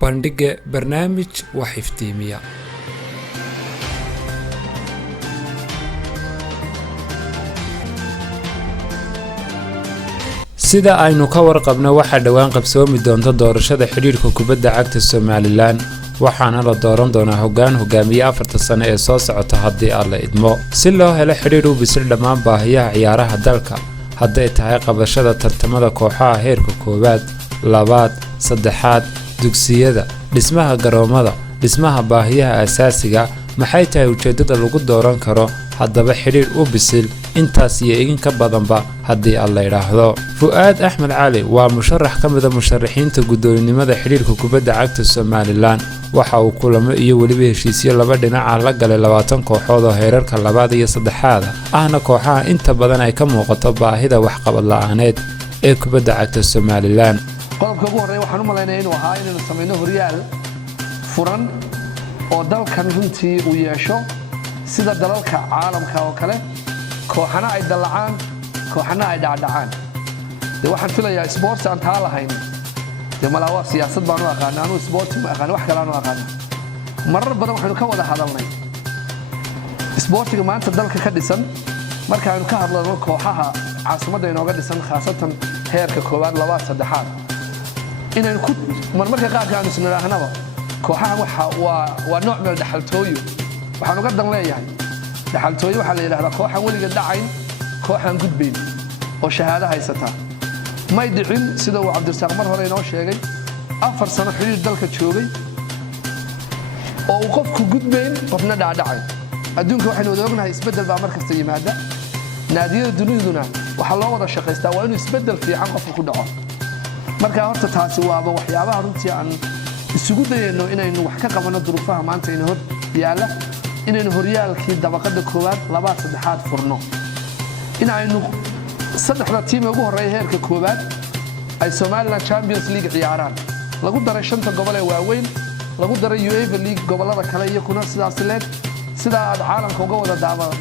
bandhiga barnaamij wax iftiimiya. sida aynu ka warqabno waxaa dhawaan qabsoomi doonta doorashada xiriirka kubadda cagta Somaliland waxaana la dooran doonaa hogaamiye 4 sano ee soo socota haddii alla idmo si loo helo xiriir u bisil dhammaan baahiyaha ciyaaraha dalka hadday tahay qabashada tartamada kooxaha heerka koowaad, labaad, saddexaad, dugsiyada, dhismaha garoomada, dhismaha baahiyaha asaasiga. maxay tahay ujeedada lagu dooran karo haddaba xiriir u bisil intaas iyo in ka badanba haddii alla yiraahdo. Fuaad Axmed Cali waa musharax ka mid ah musharaxiinta gudoonimada xiriirka kubadda cagta Somaliland waxa uu kulamo iyo waliba heshiisyo laba dhinac la galay 20 kooxood oo heerarka labaad iyo saddexaad ahna kooxaha inta badan ay ka muuqato baahida waxqabad la'aaneed ee kubadda cagta Somaliland. qodobka ugu horeeya waxaan u maleynayaa inuu ahaa inaynu sameeyno horyaal furan oo dalkan runtii uu yeesho sida dalalka caalamka oo kale kooxana ay dalacaan kooxana ay dhacdhacaan waxaan filayaa sports aan taa lahayn malawa siyaasad baan u aqaan aanu sports ma aqaan wax kale aanu aqaan marar badan waxaanu ka wada hadalnay sportiga maanta dalka ka dhisan marka aanu ka hadlayno kooxaha caasimadda inooga dhisan khaasatan heerka koowaad, labaad, saddexaad inaan ku marmarka qaar aanu isnaahnaba kooxaha waa nooc meel dhaxaltooyo waxaan uga dan leeyahay dhaxaltooyo waxa la yiraahdaa kooxan weliga dhacayn kooxan gudbayn oo shahaado haysata may dhicin sida uu Cabdirasaaq mar hore inoo sheegay 4 sano xiriir dalka joogay oo uu qofku gudbayn qofna dhacay adduunka waxaynu wada ognahay isbedel baa markasta yimaada naadiyada duniduna waxa loo wada shaqeystaa waa inuu isbedel fiican qofku ku dhaco marka horta taasi waaba waxyaabaha runtii aan isugu dayayno inaynu wax ka qabano duruufaha maanta in hor yaala inaynu horyaalkii dabaqada koowaad, labaad, saddexaad furno inaynu saddexda tiim ugu horeeya heerka koowaad ay Somaliland Champions League ciyaaraan lagu daray 5 gobol ee waaweyn lagu daray UEFA League gobolada kale iyo kuna sidaas leed sida aad caalamka uga wada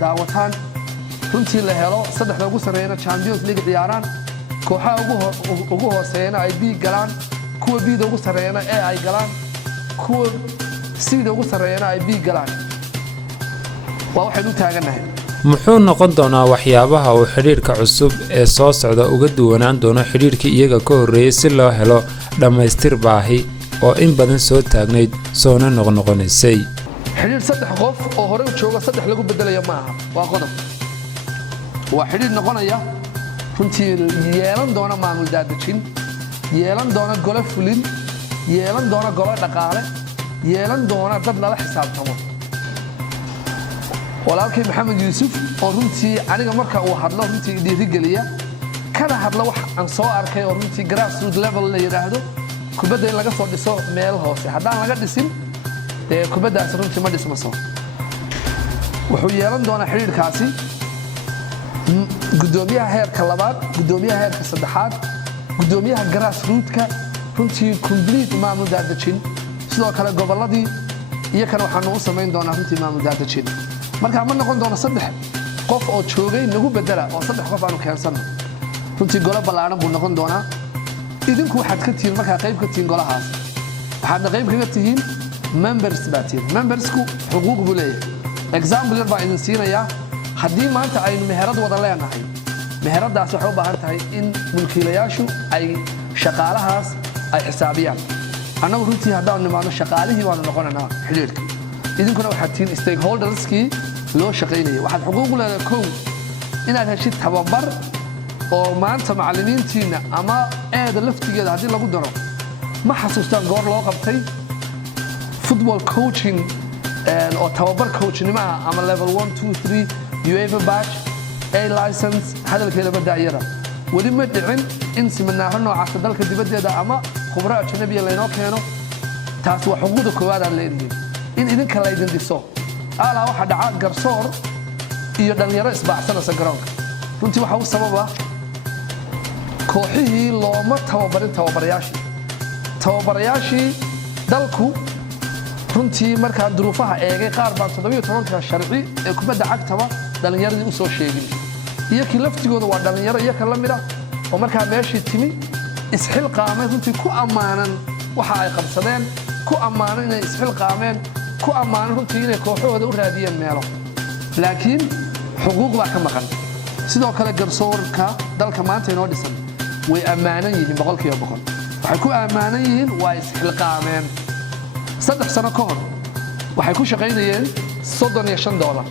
daawataan runtii la helo saddexda ugu sareeyna Champions League ciyaaraan kooxaha ugu hooseeyna ay B galaan kuwa B ugu sareeyna ee ay galaan kuwa C ugu sareeyna ay B galaan waa waxaynu taaganahay. muxuu noqon doonaa waxyaabaha uu xiriirka cusub ee soo socda uga duwanaan doono xiriirkii iyaga ka horeeyay si loo helo dhamaystir baahi oo in badan soo taagnayd soona noqonaysay. xiriir saddex qof oo hore u jooga saddex lagu bedelayo maaha waa qodob waa xiriir noqonaya runtii yeelan doona maamul daadajin yeelan doona gole fulin yeelan doona gole dhaqaale yeelan doona dad lala xisaabtamo walaalkay Maxamed Yuusuf oo runtii aniga marka uu hadlo runtii dhiirigeliya kana hadlo wax aan soo arkay oo runtii grassroots level la yiraahdo kubadda in laga soo dhiso meel hoose haddaan laga dhisin kubaddaas runtii ma dhismaso wuxuu yeelan doonaa xiriirkaasi gudoomiyaha heerka labaad gudoomiyaha heerka saddexaad gudoomiyaha grassroots-ka runtii complete maamul daadajin sidoo kale goboladii iyo kan waxaanu u samayn doonaa runtii maamul daadajin marka ma noqon doono saddex qof oo joogay nagu bedela oo saddex qof aanu keensano runtii gole ballaaran buu noqon doonaa idinku waxaad ka tihiin markaa qayb ka tihiin golahaas waxaadna qayb kaga tihiin members baa tihiin membersku xuquuq buu leeyahay example yar baa idin siinayaa haddii maanta aynu meherad wada leenahay meheradaas waxay u baahan tahay in mulkiilayaashu ay shaqaalahaas ay xisaabiyaan annagu runtii haddaan nimaano shaqaalihii waanu noqonaynaa xiriirka idinkuna waxaad tihiin stakeholderskii loo shaqaynayay waxaad xuquuq u leedahay kow inaad heshid tababar oo maanta macallimiintiina ama eeda laftigeeda haddii lagu daro ma xasuustaan goor loo qabtay football coaching oo tababar coachnimo ah ama level 1 2 3 UEFA badge A license hadalkeeda badaayada wali ma dhicin in siminaaro noocaas dalka dibadda ama khubaro ajnabi leeno keeno taas waa xuquuqda koowaad aan leeyahay in idinka la idin dhiso ala waxa dhaca garsoor iyo dhalinyaro isbaacsanaysa garoonka runtii waxa uu sababa kooxihii looma tababarin tababarayaashii dalku runtii markaan duruufaha eegay qaar baan 17 sharci ee kubadda cagtaba dhalinyaradii u soo sheegin iyo kii laftigooda waa dhalinyaro iyo kala mid ah oo markaa meeshii timi isxil qaamay runtii ku amaanan waxa ay qabsadeen ku ammaano inay isxilqaameen ku ammaano runtii inay kooxahooda u raadiyeen meelo laakiin xuquuq baa ka maqan sidoo kale garsoorka dalka maanta inoo dhisan way ammaanan yihiin boqolkiiba boqol waxay ku ammaanan yihiin waa isxilqaameen 3 sano ka hor waxay ku shaqaynayeen $35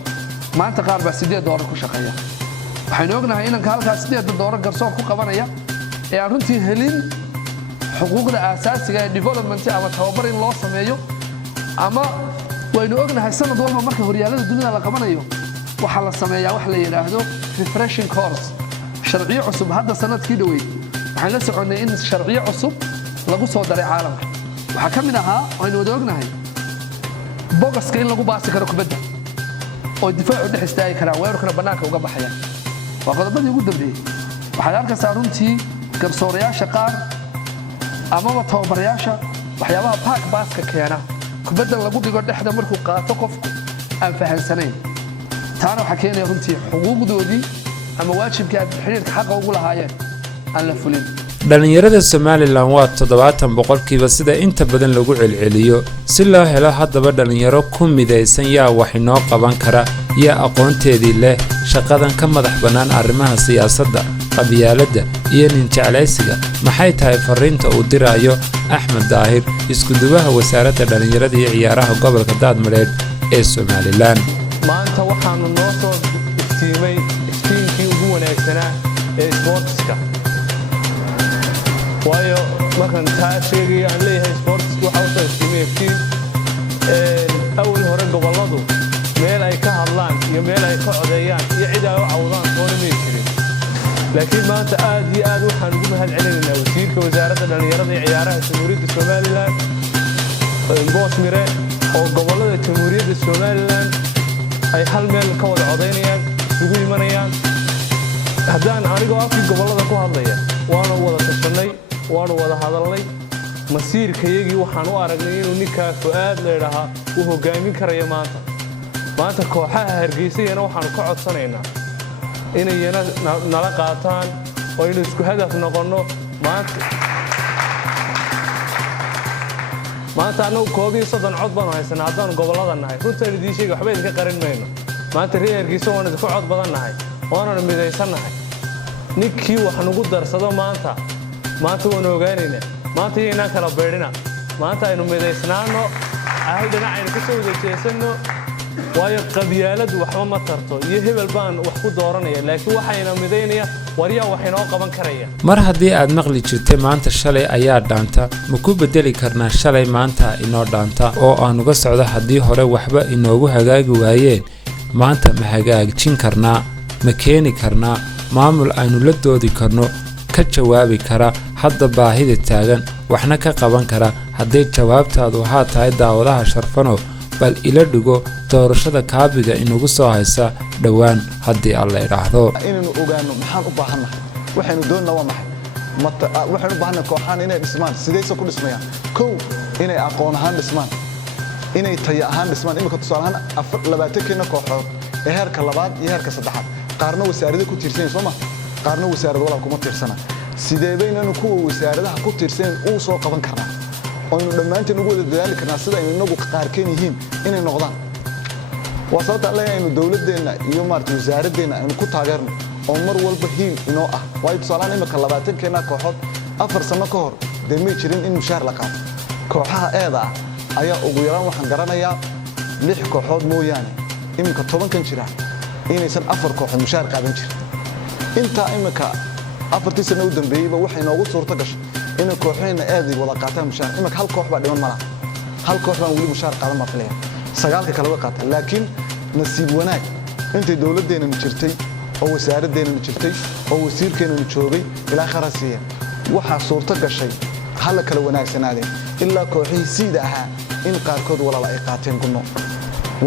maanta qaar baa $8 ku shaqeeya waxaynu ognahay inanka halkaas $8 garsoor ku qabanaya ee aan runtii helin xuquuqda aasaasiga ee development ama tababar in loo sameeyo ama waynu ognahay sanad walba marka horyaalada dunida la qabanayo waxa la sameeyaa wax la yiraahdo refreshing course sharciyo cusub hadda sanadkii dhawey waxaan la soconay in sharciyo cusub lagu soo daray caalamka waxa kamid ahaa waynu ognahay bogaska in lagu baasi karo kubadda oo difaacu dhex istaagi kara weerarkana banaanka uga baxaya waa qodobadii ugu dambeeyay waxaad arkaysaa runtii garsoorayaasha qaar amaba tababarayaasha waxyaabaha park baaska keena kubadda lagu dhigo dhexda markuu qaato qofku aan fahansanayn taana waxa keenaya runtii xuquuqdoodii ama waajibkii ay xiriirka xaq ugu lahaayeen aan la fulin dhalinyarada Somaliland waa 70% sida inta badan lagu celceliyo si loo helo haddaba dhalinyaro ku midaysan yaa wax inoo qaban kara iyo aqoonteedii leh shaqadan ka madax banaan arrimaha siyaasadda qabyaaladda iyo nin jeclaysiga maxay tahay fariinta uu dirayo Axmed Daahir isku duwaha wasaaradda dhalinyarada iyo ciyaaraha gobolka Daadmareed ee Somaliland maanta waxaanu noo soo iftiinkii ugu wanaagsanaa ee sportska waayo markan taa sheegaya aan leeyahay sportska waxa uu soo iftiimay awal hore goboladu meel ay ka hadlaan iyo meel ay ka codeeyaan iyo cid ay u cawdaan toona ma jirin laakiin maanta aad iyo aad waxaan ugu mahadcelinaynaa wasiirka wasaaradda dhalinyarada iyo ciyaaraha Jamhuuriyadda Somaliland boos mire oo gobolada Jamhuuriyadda Somaliland ay hal meel ka wada codeynayaan isugu imanayaan haddaan anigoo afkii gobolada ku hadlaya waana wada tashanay waana wada hadalnay masiirkayagii waxaan u aragnay inuu ninkaa Fuaad leeyahay uu hogaamin karayo maanta kooxaha Hargeysayna waxaan ka codsanaynaa inay nala qaataan oo inuu isku hadaf noqono maanta anagu 30 cod baan haysanaa haddaan gobolada nahay runtii idin sheegay waxba idinka qarin mayno maanta reer Hargeysa waan idin cod badan nahay waana midaysanahay ninkii wax nagu darsado maanta waan ogaanaynaa maanta inaan kala beerina maanta aynu midaysnaano ahal dhinacaynu ku soo wadajeesano waayo qabyaaladu waxba ma tarto iyo hebel baan wax ku dooranaya laakiin waxayna midaynaya wariyaa wax inoo qaban karaya mar haddii aad maqli jirtay maanta shalay ayaa dhaanta ma ku bedeli karnaa shalay maanta inoo dhaanta oo aan uga socdo haddii hore waxba inoogu hagaagi waayeen maanta ma hagaajin karnaa ma keeni karnaa maamul aynu la doodi karno ka jawaabi kara hadda baahida taagan waxna ka qaban kara haddii jawaabtaadu haa tahay daawadaha sharfano bal ila dhigo doorashada kaabiga inagu soo haysa dhawaan haddii alla idhaahdo inaynu ogaano maxaan u baahanahay waxaynu doonaa waa maxay waxaynu u baahanahay kooxaan inay dhismaan sidaysa ku dhismayaan kow inay aqoon ahaan dhismaan inay tayo ahaan dhismaan imika tusaale ahaan 20 kooxood ee heerka labaad iyo heerka saddexaad qaarna wasaaradda ku tiirsan Soomaa qaarna wasaaradda walaal kuma tiirsana sidee baynanu kuwa wasaaradaha ku tiirsan uu soo qaban karnaa oo inuu dhammaanteen ugu wada dadaali karnaa sida aynu inagu qaarkeen yihiin inay noqdaan waa sababta aynu dawladdeena iyo wasaaraddeena aynu ku taageerno oo mar walba hiil inoo ah waayo tusaale imika 20 kooxood 4 sano ka hor deemay jirin in mushaar la qaato kooxaha eeda ayaa ugu yaraan waxaan garanayaa 6 kooxood mooyaane imika 10 kan jira inaysan 4 kooxood mushaar qaadan jirin inta imika 4 sano u dambeeyay waxay noogu suurto gashay in kooxeena eeday wada qaataan mushaar imika hal koox baa dhiman malaha hal koox baan wali mushaar qaadan ma filayo 9 kale way qaataan laakiin nasiib wanaag inta dawladdeena jirtay oo wasaaraddeena jirtay oo wasiirkeena joogay ilaa kharasiya waxa suurto gashay hal kala wanaagsanaadeen ilaa kooxihii siida ahaa in qaarkood walaal ay qaateen guno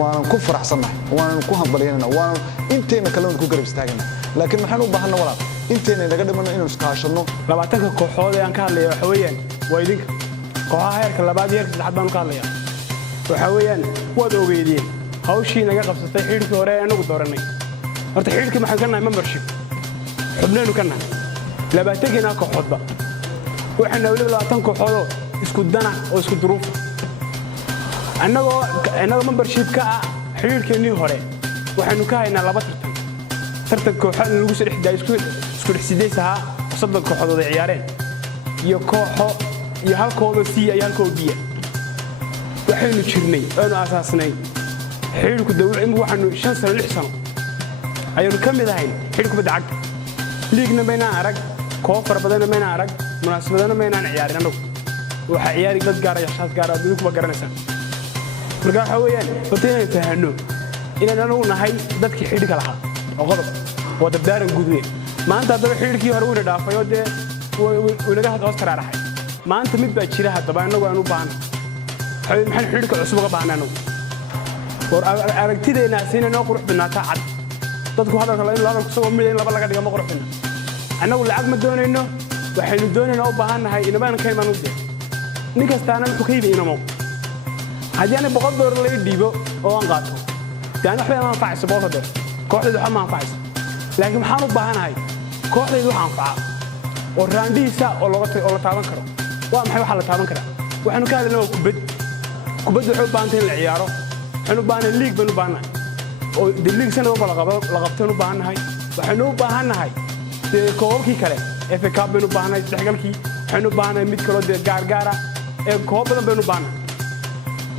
waan ku faraxsanahay waan ku hambalyeynaa waan inteena kale ku garab istaagna laakiin maxaan u baahanaa walaal inteena naga dhimano inaan iskaashano 20 kooxood ee aan ka hadlayo waxa weeyaan waa idinka kooxaha heerka labaad iyo saddexaad baan ka hadlayaa waxa weeyaan wada ogeydeen hawshii naga qabsatay xiriirkii hore ee anagu dooranay horta xiriirkii maxaan ka nahay membership xubneenu ka nahay 20 kooxoodba waxaan waliba 20 kooxood isku dana oo isku duruuf annagoo membership ka ah xiriirkeennii hore waxaynu ka haynaa 2 tartan kooxo lagu soo dhexdaa isku dhexsidaysaha 3 kooxood oo ciyaareen iyo kooxo iyo halkooda si ay halkooda biya waxaynu jirnay aanu asaasnay xiriirku dawlad in waxaanu 5 sano 6 sano ayaynu ka mid ahayn xiriirku badda cagta liigna bayna arag koox fara badan bayna arag munaasabadana bayna ciyaarin anagu waxa ciyaari dad gaar ah shaas gaar ah dadku ba garanaysaa marka waxa weeyaan inaan fahano inaan anagu nahay dadkii xiriirka lahaa oo qodob wada daaran gudwe maanta dad xiriirkii hore uu dhaafay oo de uu naga had hoos taraaraxay maanta mid baa jira hadaba anagu aanu baahan maxay xiriirka cusub uga baahnaan war aragtideena siinayna qurux binaata cad dadku hadalka la in la soo mid in laba laga dhigo ma qurux bina anagu lacag ma doonayno waxaynu doonaynaa u baahannahay inabaan ka iman u dee nin kastaana wuxuu ka yimi inamo haddii aan $100 la dhiibo oo aan qaato daan waxba ma anfacayso $100 kooxdu waxa ma anfacayso laakiin waxaan u baahanahay kooxdu waxa anfaca oo raandiisa oo la taaban karo waa maxay waxa la taaban karaa waxaanu ka hadlaynaa kubad wuxuu u baahan tahay in la ciyaaro waxaanu u baahannahay league banu baahannahay oo de league sanad la qabtaan u baahannahay waxaanu u baahannahay koobkii kale FA Cup banu baahannahay saxgalkii waxaanu u baahannahay mid kale oo gaar ah ee koob badan banu baahannahay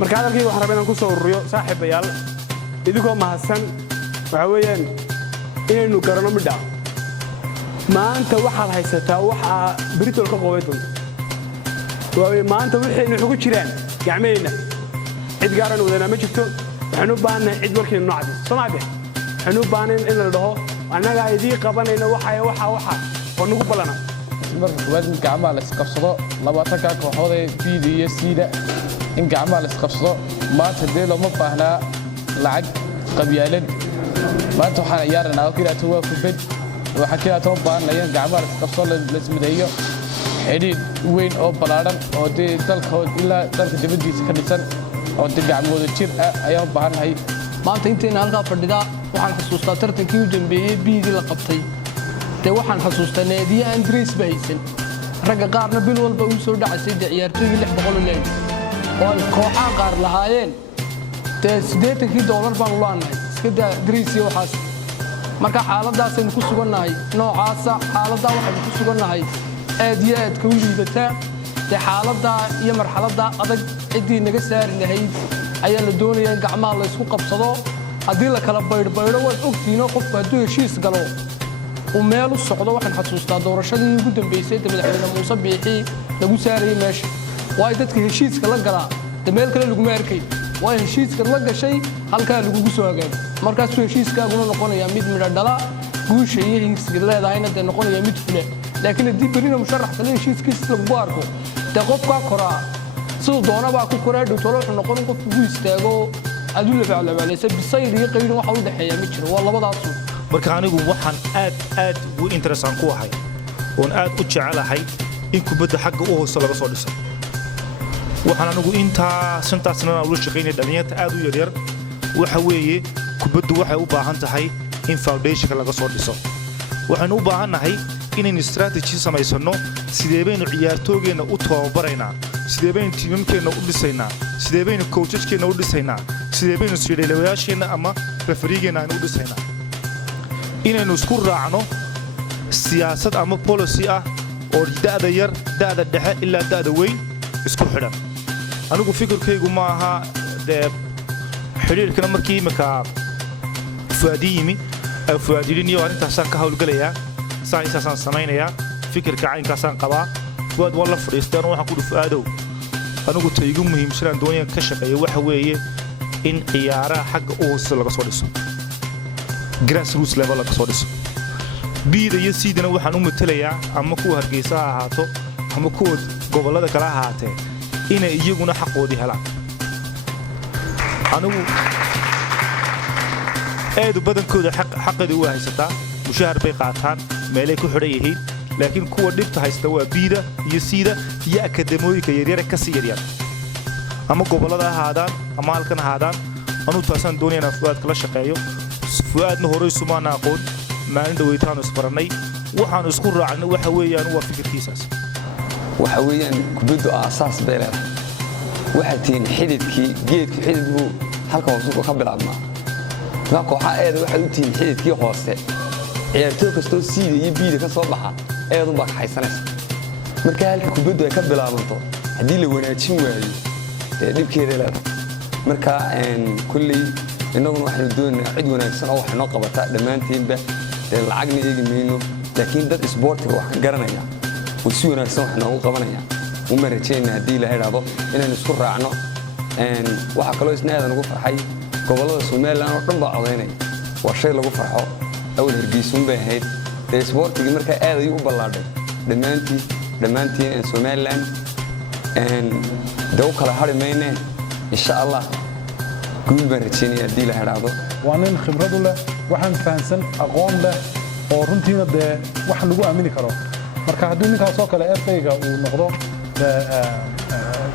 marka hadalkii waxaan rabaa inaan ku soo ururiyo saaxiibayaal idinkoo mahadsan waxa weeyaan inaynu garano midha maanta waxaad haysataa waxa Britol ka qoobay doonto waa maanta wixii ugu jiraan gacmeena cid gaar ah wadana ma jirto waxaanu u baahannahay cid warkeena noocdiis Soomaaliya waxaanu u baahannahay in la dhaho annaga idii qabanayna waxa oo nagu balana marka waad gacmaha la isqabsado 20 ka kooxood ee BD iyo Sida in gacmaha la isqabsado maanta dee lama baahnaa lacag qabyaalad maanta waxaan ciyaarnaa oo kaliya waa kubad waxa kaliya oo baahnaa gacmaha la isqabsado la ismideeyo xidhiid weyn oo balaaran oo dee dalka ilaa dalka dibadiisa ka dhisan oo dee gacmooda jir ah ayaan u baahanahay maanta intaan halka fadhida waxaan xasuustaa tartankii u dambeeyay BD la qabtay waxaan xasuustaa naadiya Andrees Baysan ragga qaarna bil walba uu soo dhacaysay ciyaartoyga $600 oo ay kooxaha qaar lahaayeen $80 baan u laanahay iska daa Andrees iyo waxaas marka xaaladaas aynu ku sugannahay noocaasa xaaladda waxaynu ku sugannahay aad iyo aad ka liidata xaaladda iyo marxaladda adag cidii naga saari lahayd ayaa la doonayaa in gacmaha la isku qabsado haddii la kala baydhbaydo waad ogtihiin qofku hadduu heshiis galo وميل الصعود واحد حسوستا دورشة يقدم بيسيد مدحنا موسى بيحي لقو ساري ماشي وايد تك هشيس كلا جرا تميل كلا لقو ماركي وايد هشيس كلا جا شيء هل كان لقو سوا جاب مركز سو هشيس كأقولنا نقول يا ميد من الدلا قو شيء هيس كلا ده هنا ده نقول يا ميد فلان لكن الدي برينا مشرح تلاقي هشيس كيس لقباركو تقف كرا سو دونا باكو كرا دوتولو نقول نقول فويس تاجو أدول فعلا يعني سب الصيد يقيلوا حول دحية متشر والله بضعصو marka anigu waxaan aad u interesan ku ahay oo aad u jecelahay in kubadda xagga u hoos laga soo dhiso waxaan anigu inta santaasna u shaqeynay dhalinyarada aad u yaryar waxa weeye kubaddu waxay u baahan tahay in foundation laga soo dhiso waxaan u baahanahay inaynu strategy samaysano sidee baynu ciyaartooygeena u tababaraynaa sidee baynu tiimamkeena u dhisaynaa sidee baynu coacheskeena u dhisaynaa sidee baynu sideelayaasheena ama refereegeena u dhisaynaa inaynu isku raacno siyaasad ama policy ah oo da'da yar da'da dhexe ilaa da'da weyn isku xidhan anigu fikirkaygu ma aha xiriirkana markii imika fuadiyimi fuadiliniyo arrintaasaan ka hawlgalayaa saasaan samaynayaa fikirka caynkaasaan qabaa fuad waan la fadhiistaan waxaan ku dhufu aadow anigu taygu muhiimsanaan doonayaan ka shaqeeya waxa weeye in ciyaaraha xagga u hoose laga soo dhiso grassroots level laga soo dhiso biida iyo siidana waxaan u matalayaa ama kuwa hargeysa ha ahaato ama kuwa gobollada kale ha ahaatee inay iyaguna xaqoodii helaan anigu aad badankooda xaqeedu waa haysataa mushahar bay qaataan meelay ku xidhan yihiin laakiin kuwa dhibta haysta waa biida iyo siida iyo akademooyinka yaryare ka sii yaryar ama gobollada ahaadaan ama halkan ahaadaan anuu taasaan doonaya inaan fuaad kala shaqeeyo fuaadna horey sumaana aqoon maalin dhaweytaanu isbarannay waxaanu isku raacnay waxa weeyaan waa fikirkiisaas waxa weeyaan kubaddu aasaas bay leedahay waxay tihiin xididkii geedka xidid buu halka hoose ka bilaabmaa marka kooxaha eeda waxay u tihiin xididkii hoose ciyaartooy kastoo siida iyo biida ka soo baxa eedu baa kaxaysanaysa marka halka kubaddu ay ka bilaabanto haddii la wanaajin waayo dhibkeeda leedahay marka kulley innaguna waxaynu doonaynaa cid wanaagsan oo wax inoo qabata dhammaantiinba lacagna eegi mayno laakiin dad isboortiga wax ka garanaya oo si wanaagsan wax noogu qabanaya uma rajaynaa haddii la idhaahdo inaynu isku raacno waxaa kaloo isna aadan ugu farxay gobollada somalilan oo dhan baa codaynaya waa shay lagu farxo awal hargeysuun bay ahayd dee isboortigii markaa aad ayuu u ballaadhay dhammaantiin somalilan dee u kala hari maynee insha allah guul baan rajaynaya haddii la idhaahdo waa nin khibrad u leh waxaan fahansan aqoon leh oo runtiina dee wax lagu aamini karo marka haddii ninkaasoo kale FA-ga uu noqdo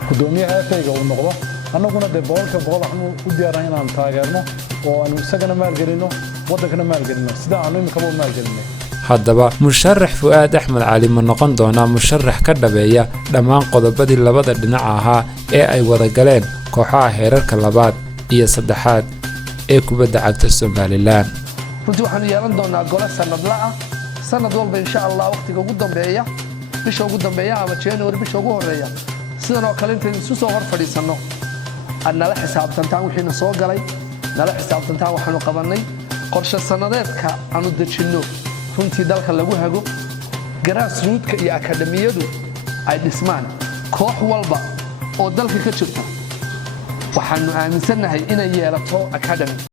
gudoomiyaha FA-ga uu noqdo annaguna dee boqolkiiba boqol waxaan u diyaarnahay inaan taageerno oo aanu isagana maalgelino waddankana maalgelino sida aanu iminkaba u maalgelinay haddaba musharax Fu'aad Axmed Cali ma noqon doonaa musharax ka dhabeeya dhammaan qodobadii labada dhinac ahaa ee ay wada galeen kooxaha heerarka labaad iyo saddexaad ee kubadda cagta Somaliland runtii waxaanu yeelan doonaa gole sanadla ah sanad walba insha Allah waqtiga ugu dambeeya bisha ugu dambeeya ama January bisha ugu horeeya sidan oo kale inta isu soo hor fadhiisano annala xisaabtantaan wixiina soo galay nala xisaabtantaan waxaanu qabanay qorshe sanadeedka aanu dejinno runtii dalka lagu hago grassrootka iyo akademiyadu ay dhismaan koox walba oo dalka ka jirta waxaanu aaminsanahay inay yeelato academy